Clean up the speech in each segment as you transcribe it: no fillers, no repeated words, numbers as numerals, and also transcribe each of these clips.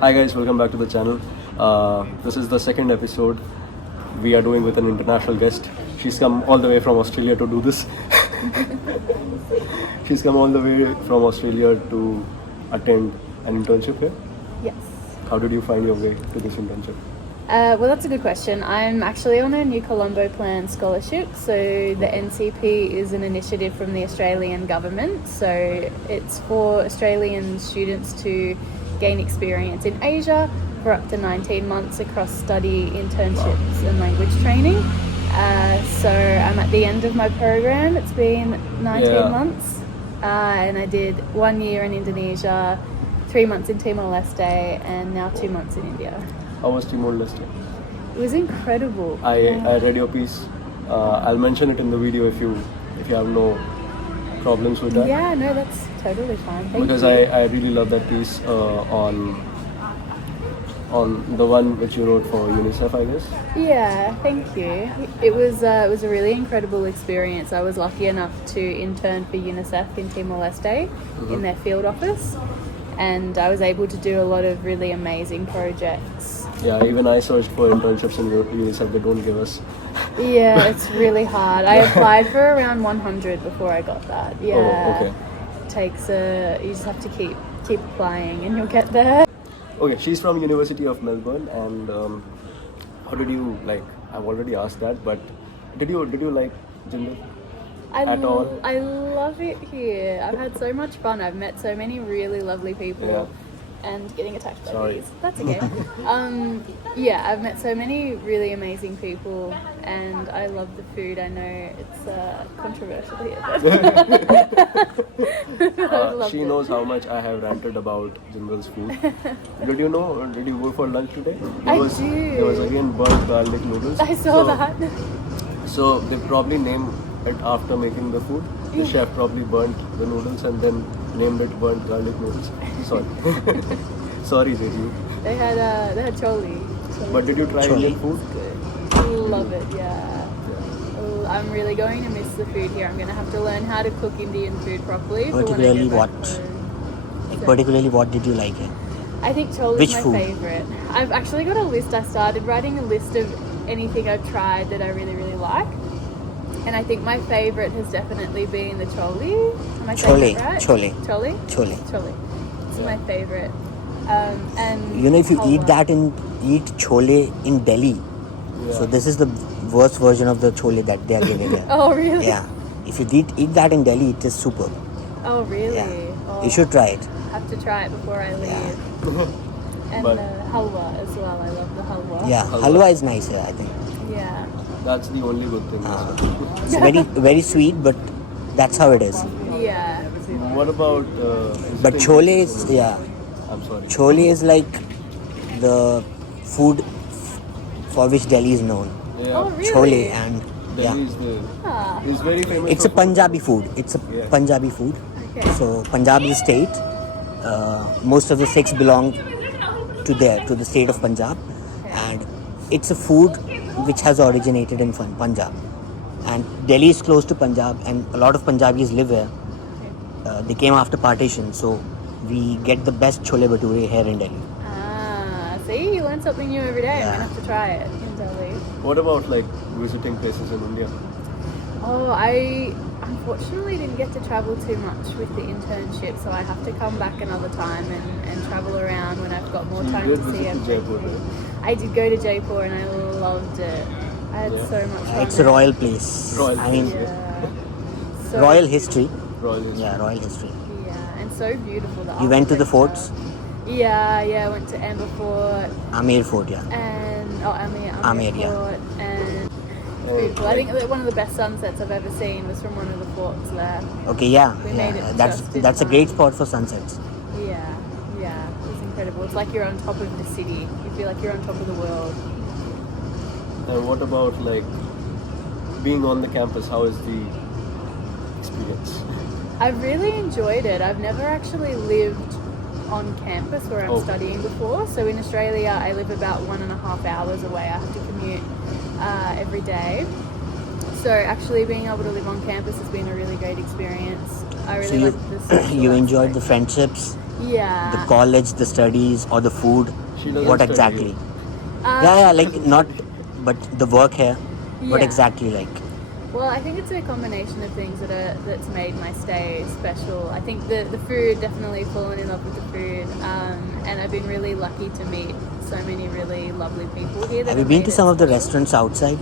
Hi guys, welcome back to the channel. This is the second episode we are doing with an international guest. She's come all the way from Australia to do this. She's come all the way from Australia to attend an internship here. Yes. How did you find your way to this internship? Well, that's a good question. I'm actually on a new Colombo Plan Scholarship. So the NCP is an initiative from the Australian government. So it's for Australian students to gain experience in Asia for up to 19 months across study, internships and language training. So I'm at the end of my program. It's been 19 months. And I did 1 year in Indonesia, 3 months in Timor-Leste and now 2 months in India. How was Timor-Leste? It was incredible. I read your piece. I'll mention it in the video if you have no problems with that. Yeah, no, that's totally fine. Thank because you. I really love that piece on the one which you wrote for UNICEF, I guess. Yeah, thank you. It was a really incredible experience. I was lucky enough to intern for UNICEF in Timor-Leste in their field office, and I was able to do a lot of really amazing projects. Yeah, even I searched for internships in UNICEF. They don't give us. Yeah, it's really hard. I applied for around 100 before I got that. Yeah. Oh, okay. It takes you just have to keep applying and you'll get there. Okay, she's from University of Melbourne, and how did you like? I've already asked that, but did you like Jindal at all? I love it here. I've had so much fun. I've met so many really lovely people. Yeah. And getting attacked by Sorry. bees. That's okay. Yeah, I've met so many really amazing people, and I love the food. I know it's controversial here. She knows how much I have ranted about Jindal's food. Did you know? Did you go for lunch today? There was again burnt garlic noodles. I saw that. So they probably named it after making the food. The chef probably burnt the noodles and then named it burnt garlic noodles. Sorry. Sorry, JGU. They had choli. But did you try Indian food? Good. Love it, yeah. Oh, I'm really going to miss the food here. I'm going to have to learn how to cook Indian food properly. Particularly what? Particularly what did you like it? I think choli Which is my food? favorite. I've actually got a list. I started writing a list of anything I've tried that I really, really like. And I think my favorite has definitely been the choli. Am I saying that right? Chole. Choli? Choli. It's my favorite. And you know, if you halwa. eat chole in Delhi, so this is the worst version of the chole that they are giving there. Oh, really? Yeah. If you eat that in Delhi, it is superb. Oh, really? Yeah. Oh, You should try it. I have to try it before I leave. Yeah. And But- halwa as well. I love the halwa. Yeah, halwa is nice here, I think. Yeah. That's the only good thing. It's very, very sweet, but that's how it is. Yeah. What about? But chole is, I'm sorry. chole is like the food for which Delhi is known. Yeah. Oh, really? Chole and Delhi is very famous. It's a for Punjabi food. It's a Punjabi food. Okay. So Punjab is a state. Most of the Sikhs belong to the state of Punjab, and it's a food which has originated in Punjab. And Delhi is close to Punjab, and a lot of Punjabis live here. They came after partition, so we get the best chole bhature here in Delhi. See, you learn something new every day. Yeah. I'm gonna have to try it in Delhi. What about like visiting places in India? Oh, I unfortunately didn't get to travel too much with the internship, so I have to come back another time and travel around when I've got more time did to see visit everything. Jaipur, I did go to Jaipur and I loved it. I had so much fun. It's a there. royal place. Royal I mean, Yeah. So, royal history. Royal history. Yeah, royal history. Yeah, and so beautiful. You went to the forts? Yeah, I went to Amber Fort Amir Fort, yeah. and Amir, yeah. Fort and beautiful. I think that one of the best sunsets I've ever seen was from one of the forts there. Okay, yeah. We made it That's just in a time. great spot for sunsets. Yeah, it was incredible. It's like you're on top of the city. You feel like you're on top of the world. And what about like being on the campus? How is the experience? I've really enjoyed it. I've never actually lived on campus where I'm studying before. So in Australia, I live about 1.5 hours away. I have to commute every day. So actually being able to live on campus has been a really great experience. I really like this. You enjoyed the friendships Yeah. The college, the studies, or the food? She doesn't What study exactly? here. Yeah, like not, but the work here. What Yeah. exactly like? Well, I think it's a combination of things that's made my stay special. I think the food, definitely fallen in love with the food, and I've been really lucky to meet so many really lovely people here. That Have you been made to it some of the special. restaurants outside?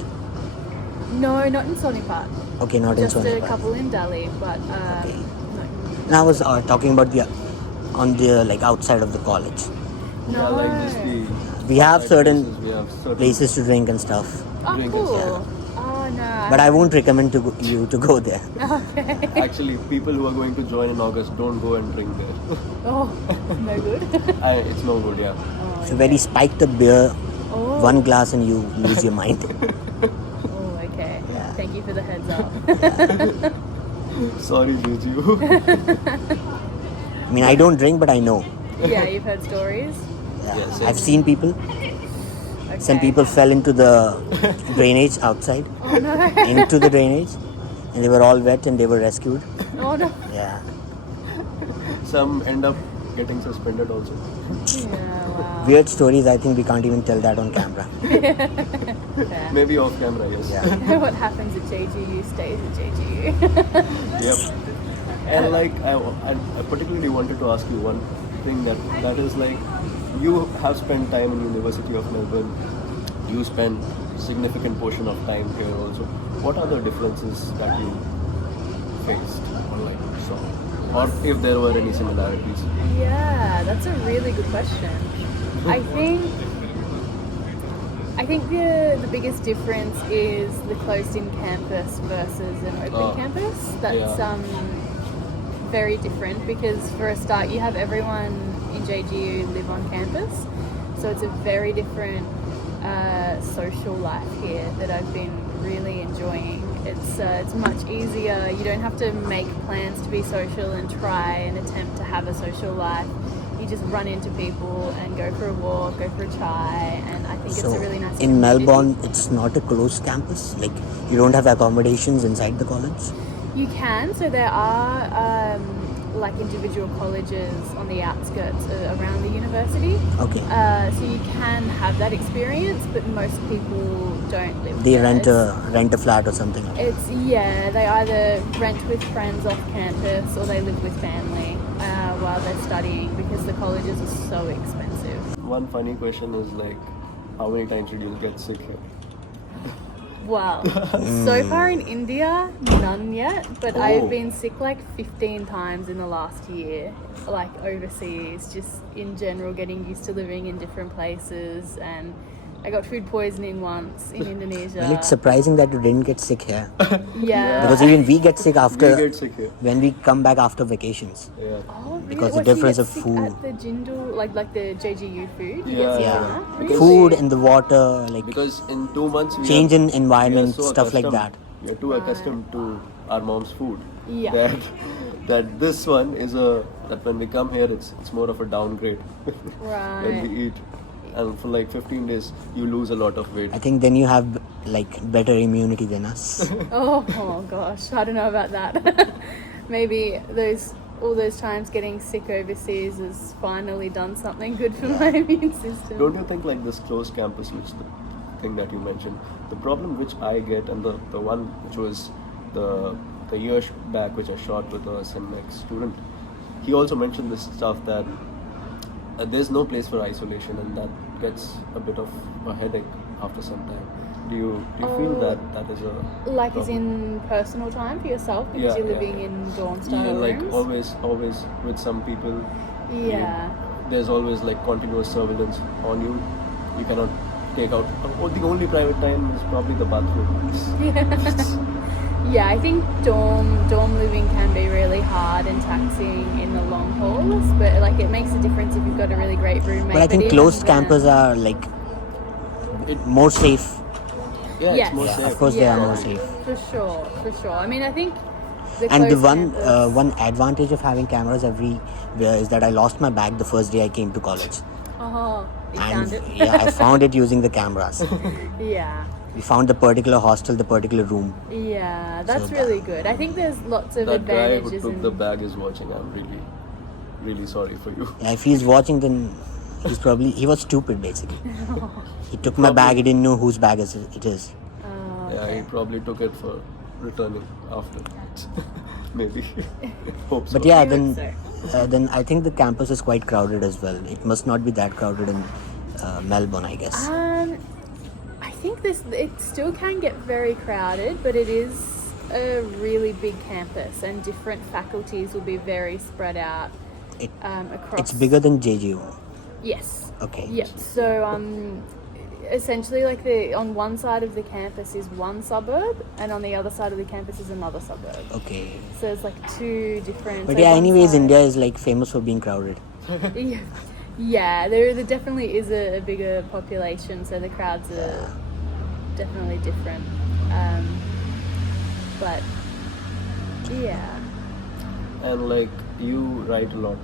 No, not in Sonipat. Okay, not in Just a Sonipat. couple in Delhi, but Okay. no. Now I was talking about on the like outside of the college. Yeah, No. like just the We have outside certain places, we have certain places to drink and stuff, Oh, drink and cool. stuff. Oh no. but I won't recommend you to go there. Okay. Actually, people who are going to join in August, don't go and drink there. Oh, no good. It's no good, yeah. Oh, So very spiked up beer, Oh. one glass and you lose your mind. Oh, okay. Yeah. Thank you for the heads up. Sorry, JGU. I mean, I don't drink, but I know. Yeah, you've heard stories. Yes, I've seen people. Okay. Some people fell into the drainage outside, Oh no. into the drainage, and they were all wet and they were rescued. Oh no. Yeah. Some end up getting suspended also. Yeah, wow. Weird stories. I think we can't even tell that on camera. Yeah. Maybe off camera, yes. Yeah. What happens at JGU stays at JGU. Yep. And like I particularly wanted to ask you one thing that is like, you have spent time in University of Melbourne. You spend significant portion of time here also. What are the differences that you faced or like saw? Or if there were any similarities? Yeah, that's a really good question. I think the biggest difference is the closed-in campus versus an open Oh, campus. That's yeah. very different because for a start, you have everyone in JGU live on campus, so it's a very different social life here that I've been really enjoying. It's much easier. You don't have to make plans to be social and try and attempt to have a social life. You just run into people and go for a walk, go for a chai, and I think So it's a really nice in community. Melbourne, it's not a closed campus. Like you don't have accommodations inside the college. You can, so there are like individual colleges on the outskirts around the university. Okay. So you can have that experience, but most people don't live They there. rent a flat or something. It's they either rent with friends off campus or they live with family while they're studying because the colleges are so expensive. One funny question is like, how many times did you get sick here? Wow. So far in India, none yet, but Oh. I've been sick like 15 times in the last year, like overseas, just in general, getting used to living in different places. And I got food poisoning once in Indonesia. Well, it's surprising that you didn't get sick here Yeah. because even we get sick after We get sick here. when we come back after vacations. Yeah. Oh, really? because the What, so you difference get of sick food. at the Jindu, like the JGU food? You Yeah. get sick Yeah, from that? Really? food and the water, like Because in 2 months we change are- in environment, we are so stuff like that. accustomed- We are too accustomed to our mom's food. Yeah. That this one is that when we come here it's more of a downgrade. When Right. we eat, and for like 15 days you lose a lot of weight. I think then you have like better immunity than us. Oh gosh, I don't know about that. Maybe all those times getting sick overseas has finally done something good for my immune system. Don't you think like this closed campus, which the thing that you mentioned, the problem which I get, and the one which was the year back which I shot with a SEMEX student, he also mentioned this stuff that there's no place for isolation, and that gets a bit of a headache after some time. Do you feel that is a Like as problem? in personal time for yourself because Yeah, you're yeah. living in dorm style Yeah, like rooms? always with some people. Yeah. There's always like continuous surveillance on you. You cannot take out. The only private time is probably the bathroom. Yeah, I think dorm living can be really hard and taxing in the long hauls, but like it makes a difference if you've got a really great roommate. But I think even closed when- campus are like It- more safe. Yeah, Yes. it's more Yeah, safe. of course they are Yeah. more safe. For sure. I mean, I think the And the closed one campus- one advantage of having cameras everywhere is that I lost my bag the first day I came to college. Oh, you And found it. yeah, I found it using the cameras. Yeah. We found the particular hostel, the particular room. Yeah, that's So really good. I think there's lots of That guy who advantages took in the bag is watching. I'm really really sorry for you. Yeah, if he's watching, then he was stupid basically. He took my bag. He didn't know whose bag it is. Yeah, he probably took it for returning after. Maybe. Hope so. But yeah, We hope then I think the campus is quite crowded as well. It must not be that crowded in Melbourne, I guess. I think it still can get very crowded, but it is a really big campus, and different faculties will be very spread out across. It's bigger than JGU. Yes. Okay. Yep. So essentially, like on one side of the campus is one suburb, and on the other side of the campus is another suburb. Okay. So it's like two different. But so yeah, one anyways, side- India is like famous for being crowded. Yeah, there definitely is a bigger population, so the crowds are definitely different. But yeah. And like you write a lot.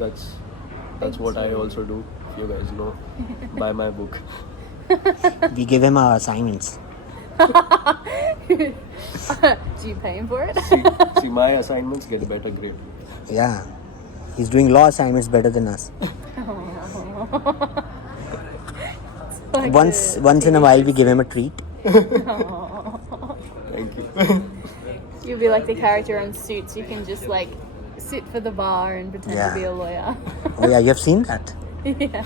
That's what I also do. If you guys know, buy my book. We give him our assignments. Do you pay him for it? See, my assignments get a better grade. Yeah. He's doing law assignments better than us. Like Once the in a while, we give him a treat. Thank you. You'll be like the character on Suits. You can just like sit for the bar and pretend Yeah. to be a lawyer. Oh yeah, you have seen that? Yeah.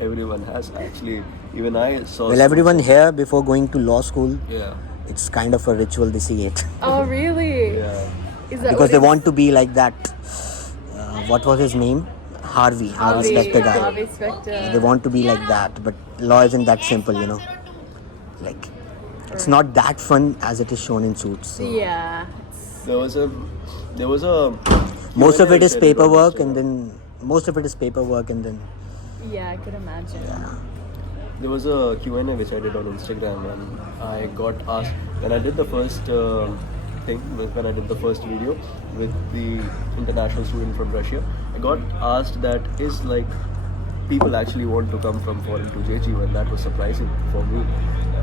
Everyone has actually. Even I saw. Well, everyone here before going to law school, Yeah. it's kind of a ritual they see it. Oh really? Yeah. Is that Because they what want to be like that. What was his name? Harvey Specter guy. Harvey Specter. They want to be like that, but law isn't that simple, you know. Like, it's not that fun as it is shown in Suits. So. Yeah. There was a. Most of Q&A it is said paperwork, on and Instagram. then Yeah, I could imagine. There was a Q&A which I did on Instagram, and I got asked when I did the first when I did the first video with the international student from Russia. I got asked that is like people actually want to come from foreign to JGU, and that was surprising for me.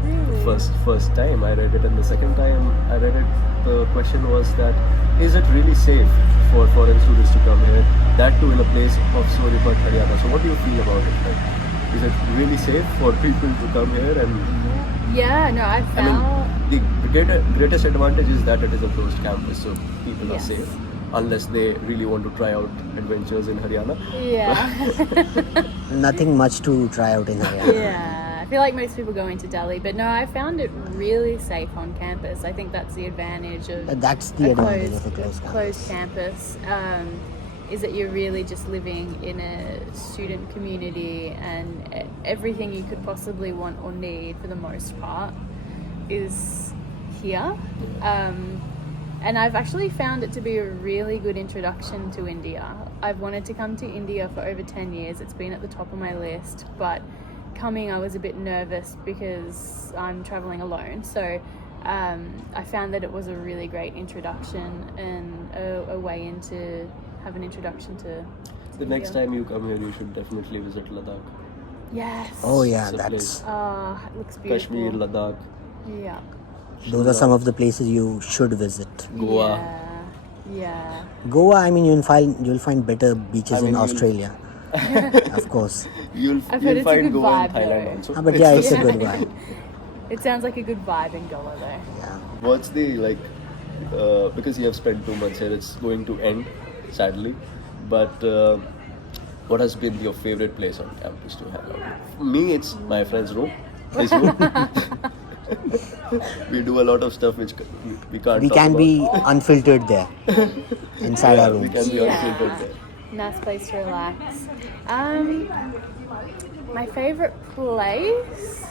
Really? First time I read it, and the second time I read it, the question was that is it really safe for foreign students to come here? That too in a place of Sonipat, Haryana. So what do you feel about it? Like, is it really safe for people to come here? And Yeah, no, I I found. mean, the greatest advantage is that it is a closed campus, so people Yes. are safe. Unless they really want to try out adventures in Haryana. Yeah. nothing much to try out in Haryana. Yeah. I feel like most people go into Delhi, but no, I found it really safe on campus. I think that's the advantage of That's the a advantage of a closed closed campus. Is that you're really just living in a student community, and everything you could possibly want or need for the most part is here. And I've actually found it to be a really good introduction to India. I've wanted to come to India for over 10 years. It's been at the top of my list, but coming I was a bit nervous because I'm traveling alone. So I found that it was a really great introduction and a way into have an introduction to The next India. time you come here, you should definitely visit Ladakh. Yes. Oh yeah, It's a that's It looks beautiful. Kashmir, Ladakh, Yeah. those are some of the places you should visit. Goa. Yeah. Goa, I mean, you'll find better beaches I mean, in you'll- Australia, of course. You'll I've heard it's a find good Goa vibe, and Thailand though. also. But yeah, it's a good vibe. It sounds like a good vibe in Goa though. Yeah. What's the because you have spent 2 months here, it's going to end sadly. But what has been your favorite place on campus to hang out? For me, it's my friend's room. His room. We do a lot of stuff which we can't. We talk can about. be unfiltered there, inside our We rooms. can be Yeah. unfiltered there. Nice place to relax. My favorite place?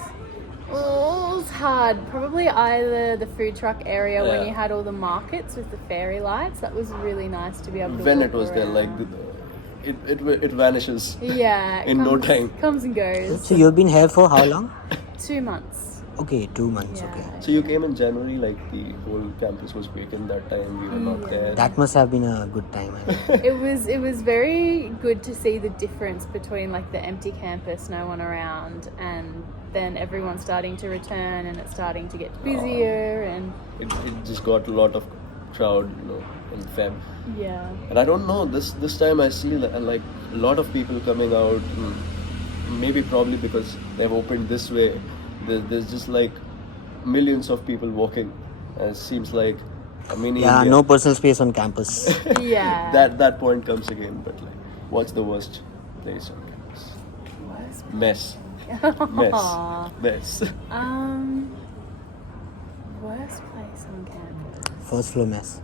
Oh, it's hard. Probably either the food truck area when Yeah. you had all the markets with the fairy lights. That was really nice to be able to When walk it was there, like around. it vanishes. Yeah, it in no time. comes and goes. So you've been here for how long? 2 months. Okay, 2 months. Yeah. Okay, So you came in January, like the whole campus was vacant that time. We were not there. that must have been a good time. I mean. It was very good to see the difference between like the empty campus, no one around, and then everyone starting to return and it's starting to get busier and It just got a lot of crowd, in Feb. Yeah. And I don't know, this time I see like a lot of people coming out. Maybe probably because they've opened this way. There's just like millions of people walking. And it seems like a mini Yeah, India. no personal space on campus. Yeah. That point comes again. But like, what's the worst place on campus? Mess. Aw. Mess. Worst place on campus. First floor mess.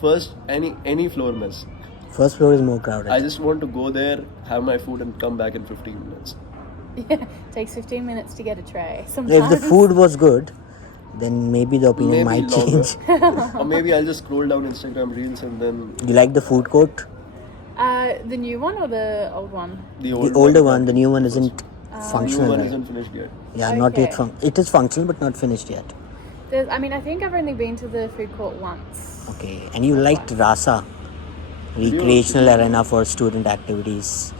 First, any floor mess. First floor is more crowded. I just want to go there, have my food, and come back in 15 minutes. Yeah, takes 15 minutes to get a tray. Sometimes. If the food was good, then maybe the opinion Maybe might longer. change. Or maybe I'll just scroll down Instagram reels and then You like the food court? The new one or the old one? the The older one, the new one isn't new functional. one right? isn't finished yet. Yeah, not yet. Okay. It is functional, but not finished yet. I think I've only been to the food court once. Okay, and you liked Rasa, recreational arena for student activities.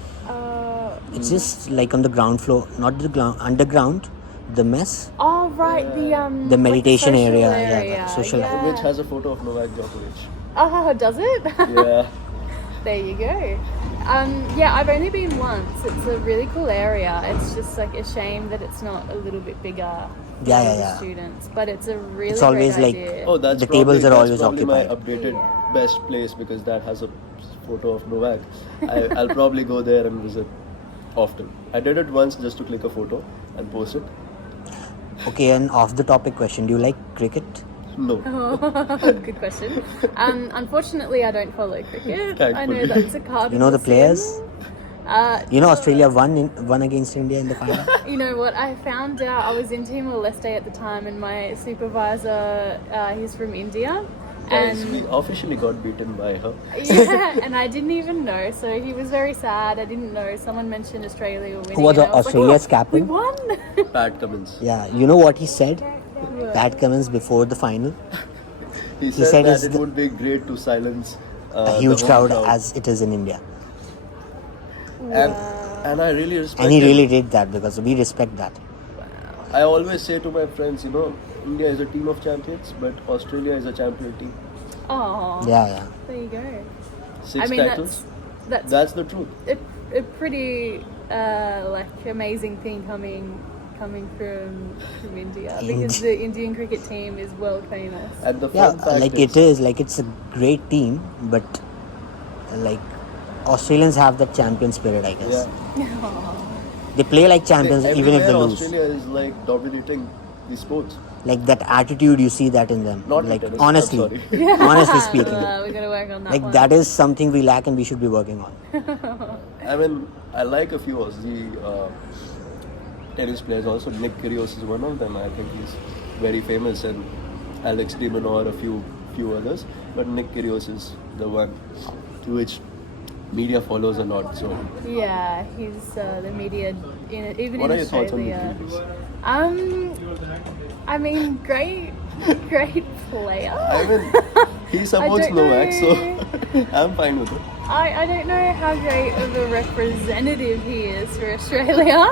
It's just like on the ground floor, not the ground, underground, the mess, Oh right, the meditation social area, yeah, the social. yeah. Which has a photo of Novak Djokovic. Oh, does it? Yeah. There you go. Yeah, I've only been once. It's a really cool area. It's just like a shame that it's not a little bit bigger for Yeah, all yeah, the yeah. students. But it's a really It's always great like- idea. Oh, that's The probably, tables are that's always probably my occupied. updated best place because that has a photo of Novak. I'll probably go there and visit often. I did it once just to click a photo and post it. Okay, and off the topic question, do you like cricket? No. Good question. Unfortunately, I don't follow cricket. I know Thankfully. that's a cardinal You know the sin. players? You know no. Australia won against India in the final? You know what? I found out I was in Timor-Leste at the time, and my supervisor, he's from India, Guys, and we officially got beaten by her. yeah, and I didn't even know. So he was very sad. I didn't know. Someone mentioned Australia were winning. Who was and I like, Australia's "Oh, captain?" We won. Pat Cummins. Yeah, you know what he said? Pat Cummins before the final? He said said that it's it would be great to silence A huge the crowd home as it is in India. And I really respect And he him. really did that because we respect that. I always say to my friends, India is a team of champions, but Australia is a champion team. Oh, Yeah. there you go. 6 I mean, titles. That's the truth. a pretty amazing thing coming from India, because the Indian cricket team is world famous. And the Yeah, fun fact like is, it is, like it's a great team, but like Australians have that champion spirit, I guess. yeah. They play like champions even if they Everywhere lose. Australia is like dominating the sports. Like that attitude, you see that in them. Not like tennis, honestly, I'm sorry. honestly speaking, We gotta work on that. like one. that is something we lack and we should be working on. I mean, I like a few Aussie tennis players also. Nick Kyrgios is one of them. I think he's very famous, and Alex de Minaur, a few others. But Nick Kyrgios is the one to which media follows a lot. So, Yeah, he's the media even what are in your thoughts on Australia. Nick Kyrgios? I mean, great player. I mean, he supports don't Novak, so know. I'm fine with it. I don't know how great of a representative he is for Australia.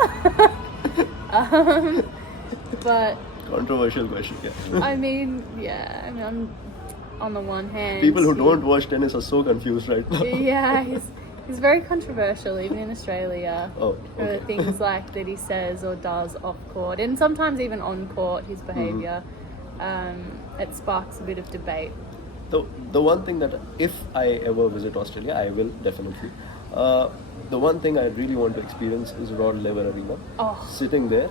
But Controversial question, yeah. I mean, on the one hand, People who he- don't watch tennis are so confused right now. Yeah, he's very controversial even in Australia. Oh, For okay. things like that he says or does off court, and sometimes even on court, his behavior it sparks a bit of debate. The one thing that if I ever visit Australia, I will definitely. The one thing I really want to experience is Rod Laver Arena. Oh. Sitting there,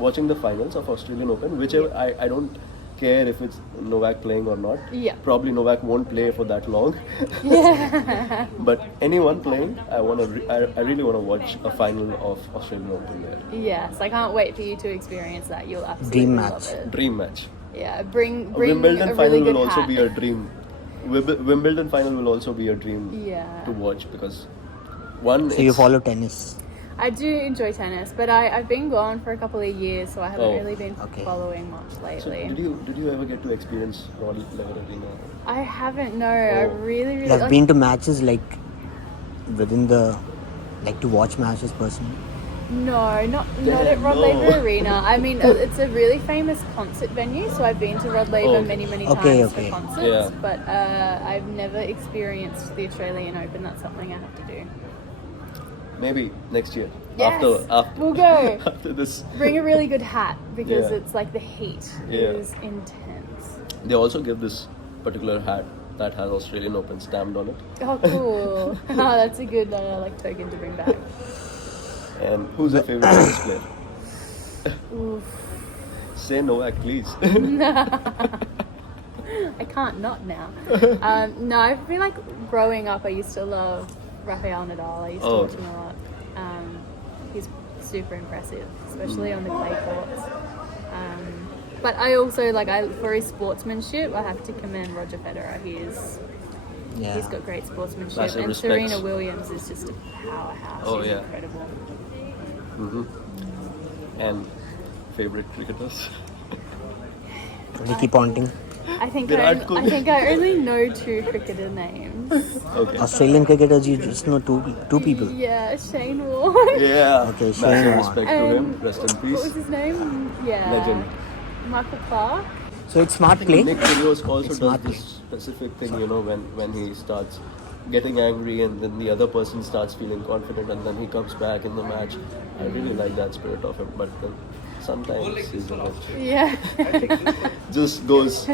watching the finals of Australian Open, whichever I don't care if it's Novak playing or not. Yeah. Probably Novak won't play for that long. Yeah. But anyone playing, I really want to watch a final of Australian Open there. Yes, I can't wait for you to experience that. You'll absolutely Dream love match. it. Dream match. Yeah, bring A Wimbledon a final really good will also hat. be a dream. Wimbledon final will also be a dream Yeah. to watch because one. So you follow tennis. I do enjoy tennis, but I've been gone for a couple of years, so I haven't Oh, really been okay. following much So lately. did you ever get to experience Rod Laver Arena? I haven't. No, I Oh. really. I've been to matches like within the, like to watch matches personally. No, not Damn, at Rod no. Laver Arena. I mean, it's a really famous concert venue, so I've been to Rod Laver Oh. many times Okay. for concerts, Yeah. but I've never experienced the Australian Open. That's something I have to do. Maybe next year. Yes, After we'll go. after this. Bring a really good hat because Yeah. it's like the heat Yeah. is intense. They also give this particular hat that has Australian Open stamped on it. Oh, cool. Oh, that's a good token to bring back. And who's your favorite tennis player? Oof. Say Novak, please. I can't not now. No, I feel like growing up, I used to love Rafael Nadal. I used to watch him a lot. He's super impressive, especially on the clay courts. But I also for his sportsmanship, I have to commend Roger Federer. He's got great sportsmanship, Massive and respects. Serena Williams is just a powerhouse. Oh, She's yeah. incredible. And favorite cricketers? Ricky Ponting. I think Virat Kohli. I think I only know 2 cricketer names. Okay. Australian cricketers, you just know two people. Yeah, Shane Warne. Yeah. Okay, Shane Massive Warne. respect to him. Rest in What peace. was his name? Yeah. Legend. Michael Clark. So it's smart play. Nick Kyrgios also It's does smart this specific thing, when he starts getting angry and then the other person starts feeling confident and then he comes back in the match. I really like that spirit of him, but then sometimes he's a bit Yeah. just loses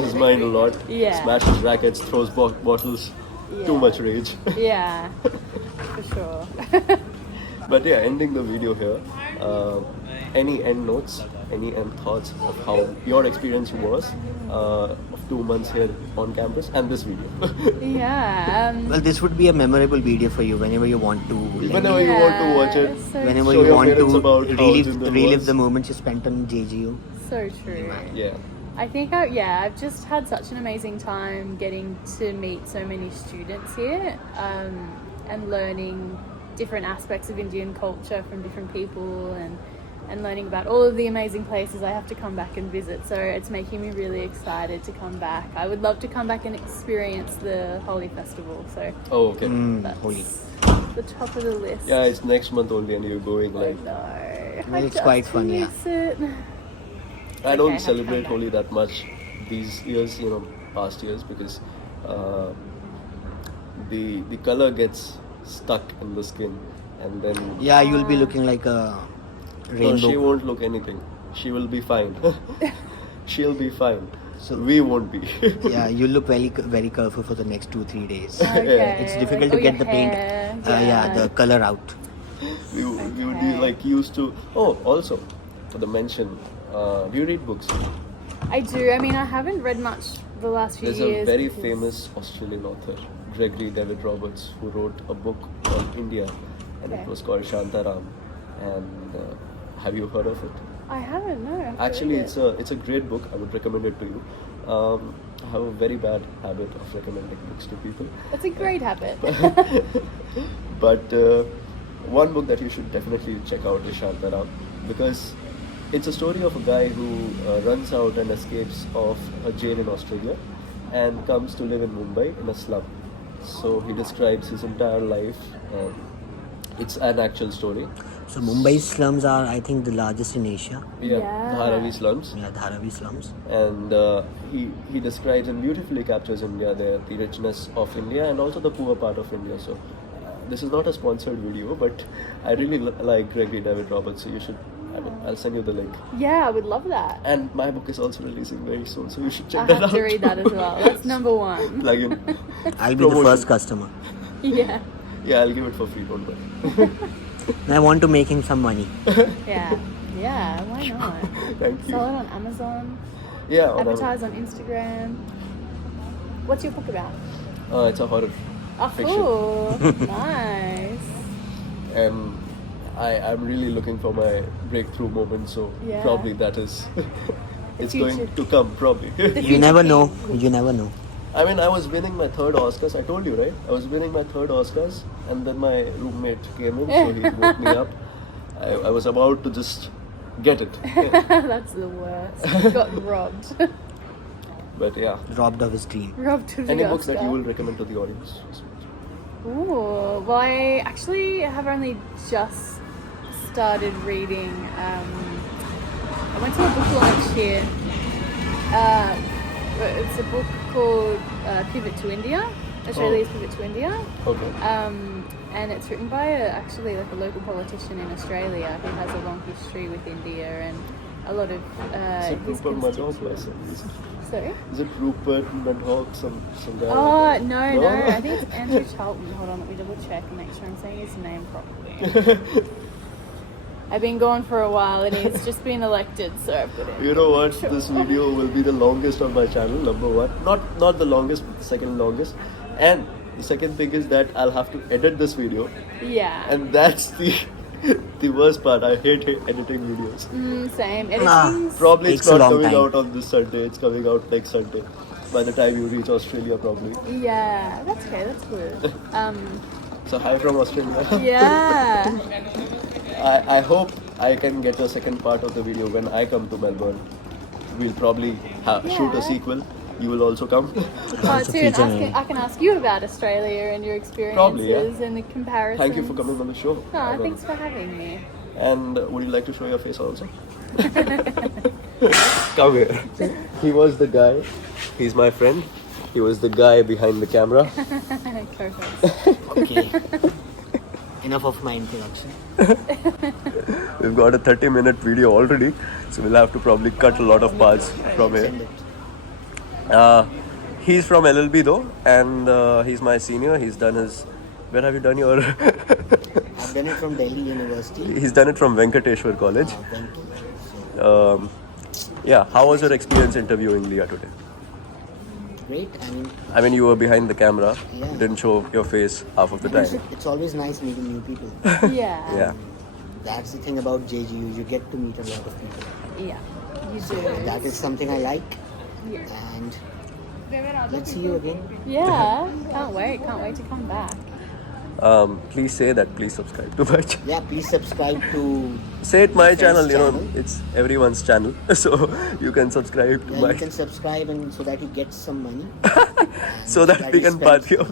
his mind a lot, Yeah. smashes rackets, throws bottles, too Yeah. much rage. Yeah. For sure. But yeah, ending the video here, any end notes, any end thoughts of how your experience was of 2 months here on campus and this video? Yeah. Well, this would be a memorable video for you whenever you want to. Whenever you want to watch it, So Whenever Show you your want parents to about how relive Jinder was. the moments you spent on JGU. So true. yeah. I think I've just had such an amazing time getting to meet so many students here, and learning different aspects of Indian culture from different people, and learning about all of the amazing places I have to come back and visit. So it's making me really excited to come back. I would love to come back and experience the Holi festival. So Oh, okay. that's Holi. the top of the list. Yeah, it's next month only, and you're going I like. know. Well, I it's just quite fun, yeah. miss it. I Okay, don't I have to celebrate come back. Holi that much these years, past years, because the color gets stuck in the skin, and then Yeah, you'll be looking like a no, rainbow. she won't look anything. She will be fine. She'll be fine. So- We won't be. Yeah, you look very careful for the next 2-3 days. Okay. It's difficult Like, to oh, get the your paint. hair, The color out. we would be Okay. like used to. Oh, also, for the mention, do you read books? I do. I mean, I haven't read much the last few There's years. a very because- famous Australian author, Gregory David Roberts, who wrote a book on India, and Okay. it was called Shantaram. And have you heard of it? I haven't. No. I have to Actually, read it. it's a great book. I would recommend it to you. I have a very bad habit of recommending books to people. It's a great habit. But one book that you should definitely check out is Shantaram, because it's a story of a guy who runs out and escapes of a jail in Australia and comes to live in Mumbai in a slum. So he describes his entire life. It's an actual story. So Mumbai's slums are, I think, the largest in Asia. Yeah, Yeah. Dharavi slums. Yeah, Dharavi slums. And he describes and beautifully captures India there, the richness of India and also the poor part of India. So this is not a sponsored video, but I really like Gregory David Roberts, so you should. I'll send you the link. Yeah, I would love that. And my book is also releasing very soon, so you should I check that have out. to read that as well. That's number one. Plug in. I'll be the Promotion. first customer. Yeah. Yeah, I'll give it for free. Don't worry. And I want to make him some money. Yeah. Yeah. Why not? Thank you. Sell it on Amazon. Yeah, on Advertise on Instagram. What's your book about? it's a horror Oh, fiction. cool. Nice. And I'm really looking for my breakthrough moment, so Yeah. probably that is. It's future. going to come, probably. You never know. You never know. I mean, I was winning my third Oscars. I told you, right? I was winning my third Oscars, and then my roommate came in, so he woke me up. I was about to just get it. That's the worst. Got robbed. But yeah. Robbed of his dream. Robbed of the Any books that Oscar. you will recommend to the audience? Ooh, well, I actually have only just started reading. I went to a book launch here. It's a book called Pivot to India. Australia's Pivot to India. Okay. And it's written by actually like a local politician in Australia who has a long history with India and a lot of Is it his Rupert Murdoch? constituents. Sorry? Is it Rupert Murdoch? Some guy? Oh, like that? no, I think it's Andrew Charlton. Hold on, let me double check and make sure I'm saying his name properly. I've been gone for a while and he's just been elected, so I've got it. You know what? This video will be the longest on my channel, number one. Not the longest, but the second longest. And the second thing is that I'll have to edit this video. Yeah. And that's the worst part. I hate editing videos. Same. Editing's... Probably it's Takes a not long coming time. out on this Sunday. It's coming out next Sunday. By the time you reach Australia, probably. Yeah, that's okay, that's good. So hi from Australia. Yeah. I hope I can get a second part of the video when I come to Melbourne. We'll probably shoot a sequel. You will also come. Part a 2, and feature. I can ask you about Australia and your experiences Probably, yeah. and the comparisons. Thank you for coming on the show. No, thanks for having me. And would you like to show your face also? Come here. He was the guy. He's my friend. He was the guy behind the camera. Perfect. Okay. Enough of my introduction. We've got a 30-minute video already, so we'll have to probably cut a lot of parts from here. Send it. He's from LLB though, and he's my senior. He's done his... Where have you done your... I've done it from Delhi University. He's done it from Venkateshwar College. Thank you. So, Yeah, how was your experience interviewing Leah today? great. I mean, you were behind the camera. Yeah. Didn't show your face half of the time. It's always nice meeting new people. Yeah. Yeah. That's the thing about JGU. You get to meet a lot of people. Yeah. You do. That is something I like. Yeah. And let's see you again. Yeah. Can't wait to come back. Please say that. Please subscribe to my channel. Yeah, please subscribe to Say it my friend's channel. You know, channel. it's everyone's channel, so you can subscribe to Yeah, my. you can subscribe and so that he gets some money. So that we he can spends- party. So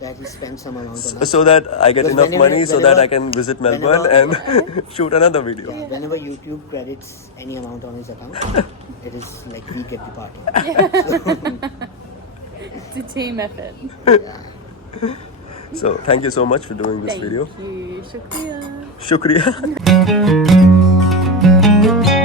that he spends some amount on us. So that I get Because enough whenever- money so that I whenever- can visit Melbourne whenever- and shoot another video. Yeah, whenever YouTube credits any amount on his account, it is like we get the party. It's a team effort. Yeah. So thank you so much for doing this Thank video. you. Shukriya. Shukriya.